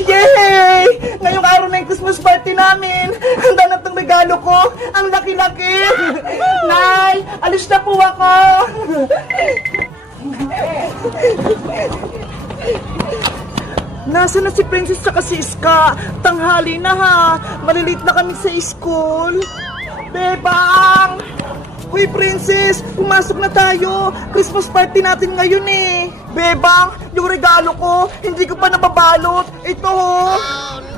Yay! Ngayong araw na yung Christmas party namin. Handa na itong regalo ko. Ang laki-laki. Nay, alis na po ako. Nasaan na si Princess saka si Iska? Tanghali na ha. Malilate na kami sa school. Bebang! Uy, Princess! Pumasok na tayo! Christmas party natin ngayon eh! Bebang! Yung regalo ko, hindi ko pa nababalot! Ito ho!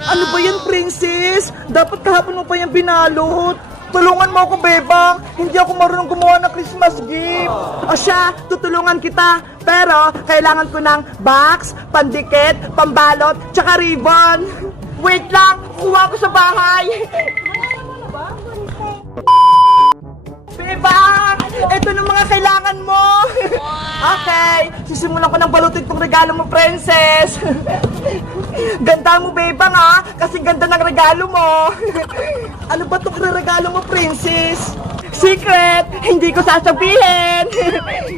Ano ba yan, Princess? Dapat kahapon mo pa yan binalot! Tulungan mo ako, Bebang! Hindi ako marunong gumawa ng Christmas gift! O siya, tutulungan kita! Pero, kailangan ko ng box, pandikit, pambalot, tsaka ribbon! Wait lang! Kuha ko sa bahay! Bebang! Ito na mga kailangan mo! Okay, sisimulan ko ng balutin tong regalo mo, Princess! Ganda mo, Bebang, ha? Kasi ganda ng regalo mo! Ano ba itong regalo mo, Princess? Secret! Hindi ko sasabihin!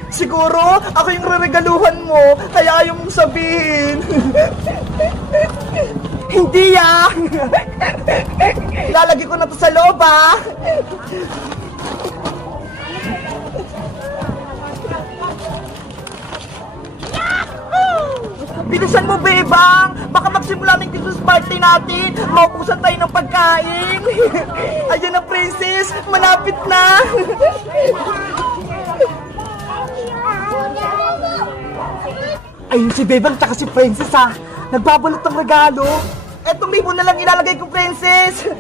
Siguro, ako yung reregaluhan mo, kaya ayaw mong sabihin! Hindi, ah! Lalagay ko na to sa loob, ah! Bilisan mo, Bebang! Baka magsimula ng Christmas party natin! Maupusan tayo ng pagkain! Ayan na, Princess! Malapit na! Ayun si Bebang tsaka si Princess, ha! Nagbabalot ng regalo! Etong ribbon na lang ilalagay ko, Princess!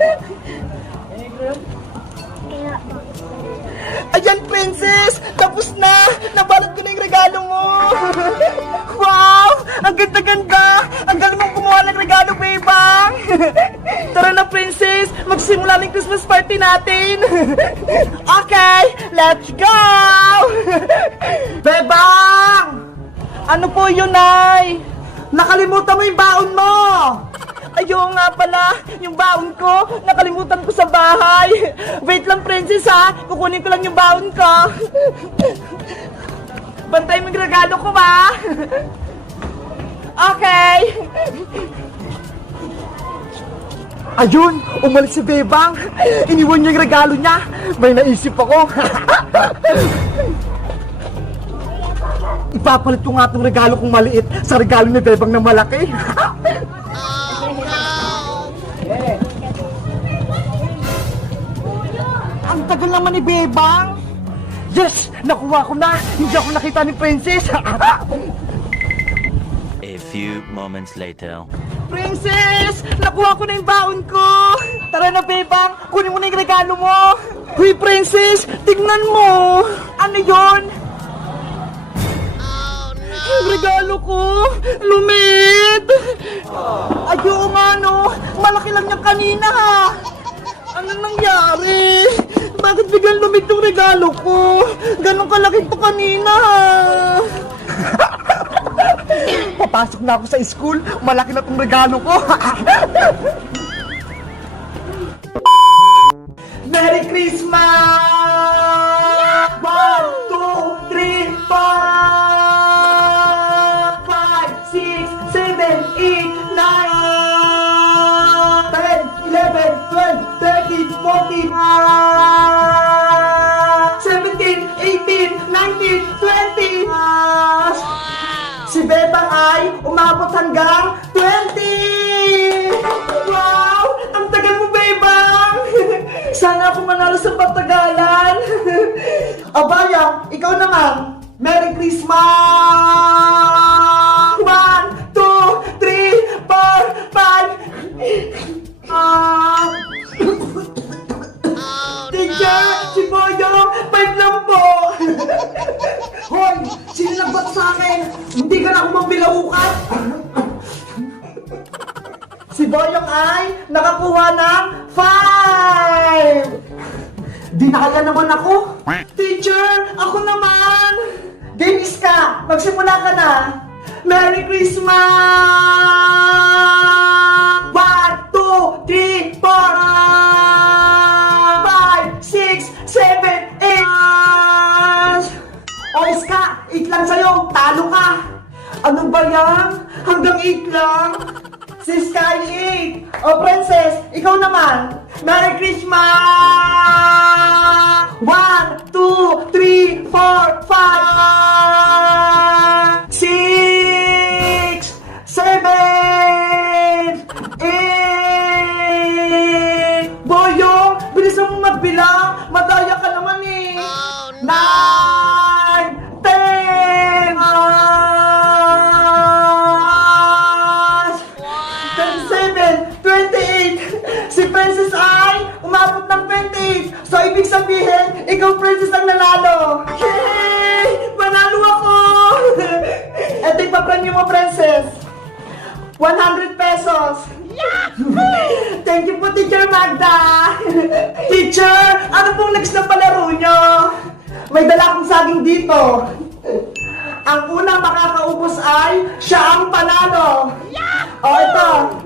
Ayan, Princess! Tapos na! Nabalot ko na yung regalo mo! Wow! Ang ganda-ganda! Ang galing mong gumawa ng regalo, Bebang! Tara na, Princess! Magsimula ng Christmas party natin! Okay! Let's go! Bebang! Ano po yun, Nay? Nakalimutan mo yung baon mo! Ayaw nga pala, yung baon ko, nakalimutan ko sa bahay. Wait lang, Princess, ha? Kukunin ko lang yung baon ko. Bantay mo yung regalo ko, ba? Okay. Ayun, umalis si Bebang. Iniwan niya yung regalo niya. May naisip ako. Ipapalit ko nga itong regalo kong maliit sa regalo ni Bebang na malaki. Ang tagal naman ni Bebang. Yes! Nakuha ko na! Hindi ako nakita ni Princess! A few moments later. Princess! Nakuha ko na yung baon ko! Tara na, Bebang! Kunin mo na yung regalo mo! Huy, Princess! Tignan mo! Ano yon? Yung regalo ko! Lumit! Ayaw nga, no! Malaki lang yung kanina, ha! Ano nangyari? Bakit biglang lumit yung regalo ko? Ganon kalaki to kanina, ha? Papasok na ako sa school, malaki na tong regalo ko. Merry Christmas! 1, 2, 3, 4, 5, 6, 7, 8, 9, 10, 11, 12, 13, 14, 17, 18, 19, 20. Si Bebang ay umabot hanggang 20! Wow! Ang tagal mo, Bebang! Sana ako manalo sa patagalan! Abaya, ikaw naman! Merry Christmas! 1, 2, 3, 4, 5... Teacher! Si Boyong! 5 lang po! Hoy! Sino nagbat sa akin? Hindi ka na ako mambilaukat! Si Boyong ay nakakuha ng 5! Di nakaya naman ako! Teacher! Ako naman! Dennis ka! Magsimula ka na! Merry Christmas! 1, 2, 3, 4, 5, 6, 7, 8! Oyes ka! 8 lang sa'yo! Talo ka! Ano ba yan? Hanggang 8 lang? Si the sky 8. Oh, princess, ikaw naman. Merry Christmas! 1, 2, 3, 4, 5, 6, 7, 8. Boyong, bilisan mo magbilang. Madaya ka naman eh. 9, 10, 27, 28. Si Princess ay umabot ng 28. So, ibig sabihin, ikaw, Princess, ang nanalo. Yay! Manalo ako! Eto yung papremyo mo, Princess. 100 pesos. Thank you po, Teacher Magda. Teacher, ano pong next na palaro nyo? May dala akong saging dito. Ang unang makakaubos ay siya ang panalo. O, ito.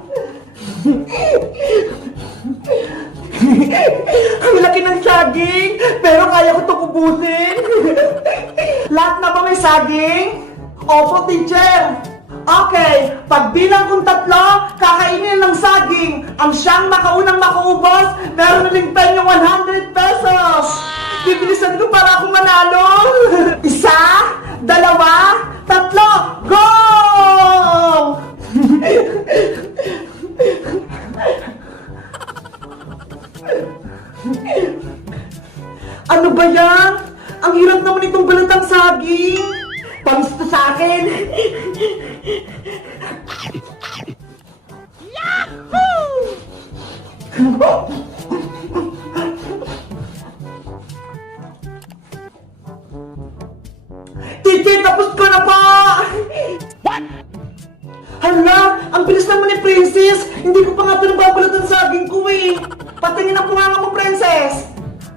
Ang laki ng saging, pero kaya ko itong ubusin. Lahat na ba may saging? Opo, teacher. Okay, pagbilang kong 3, kakainin ng saging. Ang siyang makaunang makaubos, meron na rin penyong 100 pesos. Bibilisan ko para ako manalo. 1, 2, 3, go! Ano ba yan? Ang hirap naman itong balatang saging. Panis to sa akin. Titi, tapos ko na po! What? Hala, ang bilis naman ni Princess. Hindi ko pa nga ito nababalatan sa saging ko eh. Patingin ang punganga mo, Princess.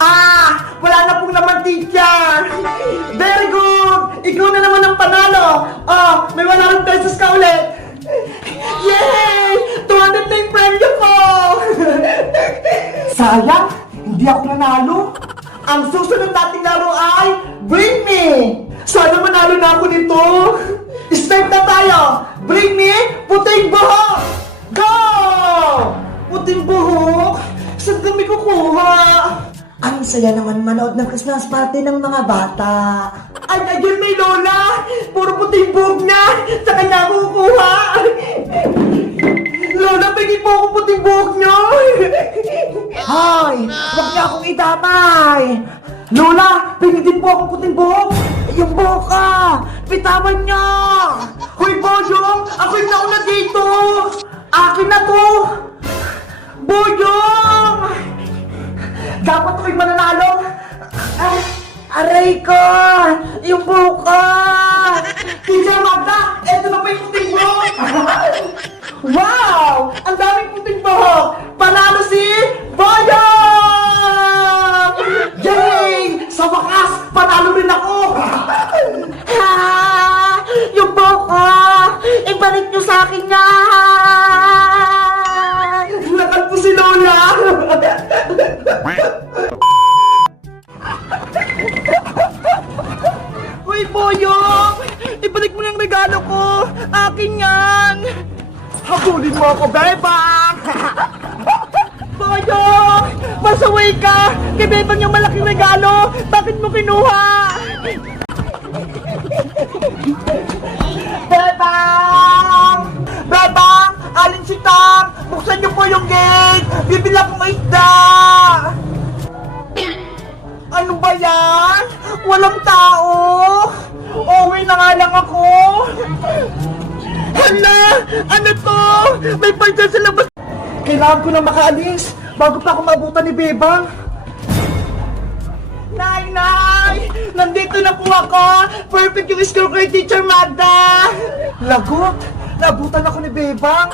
Ah, wala na pong naman, teacher. Very good. Ikaw na naman ang panalo. Oh, may 100 pesos ka ulit. Yay! 200 na yung premyo ko. Sayang, hindi ako nanalo. Ang susunod nating laro ay Bring Me. Sana manalo na ako nito. Start na tayo. Bring me puting buhok. Go! Puting buhok? Saan kami kukuha? Ang saya naman manood ng Christmas party ng mga bata. Ay, ayun may lola! Puro puting buhok na! Sa kanya ako kukuha! Lola, pagi po ako puting buhok nyo! Hoy! Huwag niya akong idamay! Lola, pagi din po akong puting buhok! Yung buhok ka! Bitawan niya! Hoy, Boyong! Ako yung nauna dito! Akin na to! Boyong! Dapat ako'y mananalo! Aray ko! Yung buhok ko! Teacher Magda! Eto na pa yung puting buhok! Wow! Ang daming puting buhok! Panalo si Boyong! Yay! Sa wakas, panalo rin ako! Yung buhok ko! Ibalik nyo sa akin yan! Nakalpo si Lola! Uy, Boyong! Ibalik mo yung regalo ko! Akin yan! Habulin mo ako, Bebang! Boyong! Masaway ka! Kay Bebang yung malaking regalo! Bakit mo kinuha? Bebang! Bebang! Alin si Tang! Buksan niyo po yung gate! Bibili akong isda! Ano ba yan? Walang tao! Uwi na nga lang ako! Hala! Ano to? May pagdyan sa labas! Kailangan ko na makaalis bago pa ako mabutan ni Bebang! Nay! Nay! Nandito na po ako! Perfect yung score kay Teacher Magda! Lagot! Nabutan ako ni Bebang!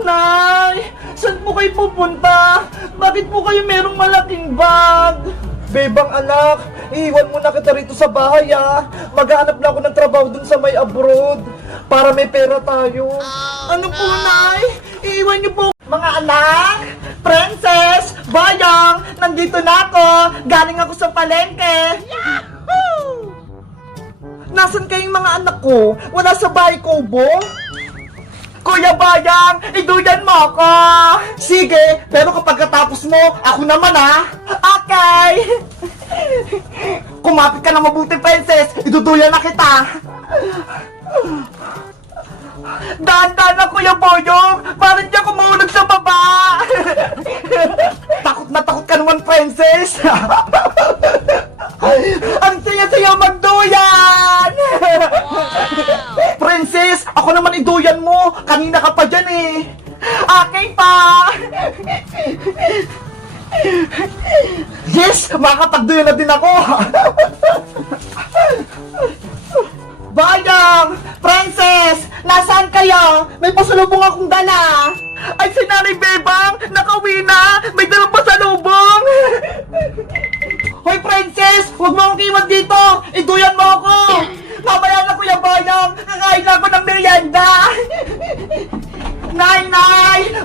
Nay! Saan po kayo pupunta? Bakit po kayo merong malaking bag? Bebang anak, iiwan mo na kita rito sa bahay ah. Maghanap na ako ng trabaho dun sa may abroad para may pera tayo. Ano po, Nay? Iiwan niyo po. Mga anak, Princess, Boyong, nandito na ako. Galing ako sa palengke. Yahoo! Nasaan kayong mga anak ko? Wala sa bahay ko, Bo? Kuya Bayang, iduyan mo ako! Sige, pero kapag katapos mo, ako naman ha! Okay! Kumapit ka na mabuti, princess! Iduduyan na kita! Dahan-dahan na, Kuya Boyong! Parang diyan kumulog sa baba! Takot na takot ka naman, princess! Ang saya-saya magduyan! Princess, ako naman iduyan mo! Kanina ka pa dyan eh! Aking pa! Yes! Makakapagduyan na din ako! Bayang! Princess! Nasaan kayo? May pasalubong akong dala! Ay, si Nanay Bebang! Nakauwi na! May dalang pasalubong! Hoy, Princess! Huwag mo akong iwan dito! Iduyan mo ako! Mamaya na, Kuya Bayang! Kakain lang ako ng merienda! Nay!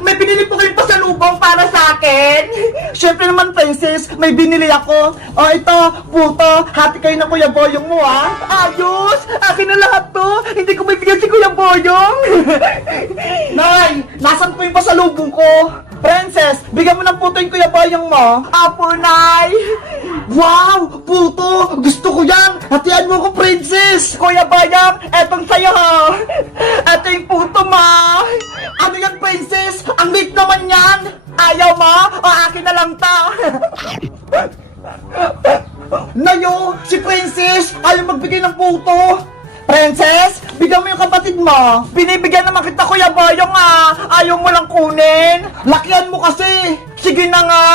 May binili po kayong pasalubong para sa akin! Siyempre naman, Princess, may binili ako. O, ito, puto, hati kayo ng Kuya Boyong mo, ha? Ayos! Akin na lahat to! Hindi ko bibigyan si Kuya Boyong! Nay! Nasaan po yung pasalubong ko? Princess, bigyan mo ng puto yung Kuya Boyong mo. Apo, Nay! Wow! Puto! Gusto ko yan! Hatian mo ko, Princess! Kuya Boyong, etong sa'yo, ha? Eto yung puto, ma! Ano yan, Princess? Ang liit naman yan! Ayaw mo? O akin na lang ta? Nayo! Si Princess! Ayaw magbigay ng puto! Princess, bigyan mo yung kapatid mo. Binibigyan naman kita, Kuya Boyong, ah. Ayaw mo lang kunin. Lakihan mo kasi. Sige na nga.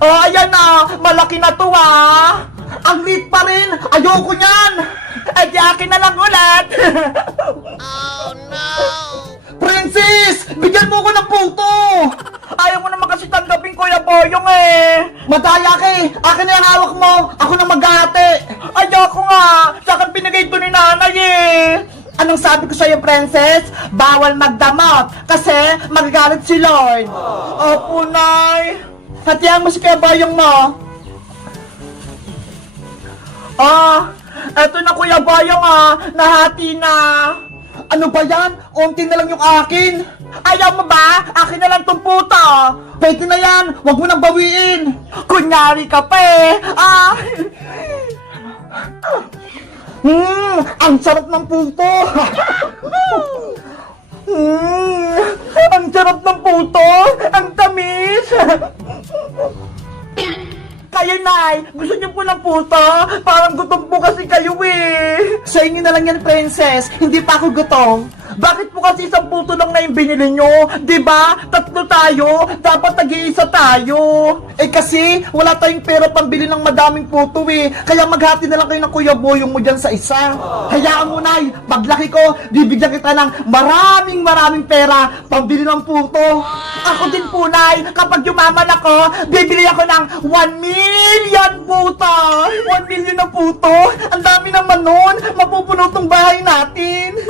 Oh, ayan na. Malaki na to, ah. Ang liit pa rin. Ayoko niyan. Eh, di akin na lang ulit. Oh, no. Princess, bigyan mo ko ng puto. Ayaw mo naman kasi tanggapin, Kuya Boyong, eh. Madaya ka eh. Akin na yung hawak mo. Ako na mag-ate. Ayoko nga. Sa akin binigay ito ni nanay, eh. Anong sabi ko sa'yo, Princess? Bawal magdamot. Kasi magagalit si Lord. Opo, Nay. Hatihan mo si Kuya Boyong mo. Eto na, Kuya Boyong, ah. Nahati na. Ano ba yan? Unti na lang yung akin. Ayaw mo ba? Akin na lang tong puto. Pwede na yan. Huwag mo nang bawiin. Kunyari ka pa eh. Ang sarap ng puto. Ang sarap ng puto. Ang tamis. Kayo, Nay, gusto niyo po ng puto? Parang gutom po kasi kayo eh. Sa inyo na lang yan, Princess. Hindi pa ako gutom. Bakit po kasi isang puto lang na yung binili nyo? Diba? Tatlo tayo. Dapat nag-iisa tayo. Eh kasi, wala tayong pera pambili ng madaming puto eh. Kaya maghati na lang kayo ng Kuya Boyong mo dyan sa isa. Hayaan mo, Nay. Paglaki ko, bibigyan kita ng maraming pera pambili ng puto. Ako din po, Nay. Kapag yumaman ako, bibili ako ng 1 million puto. 1 million na puto. Ang dami naman nun. Mapupuno tong bahay natin.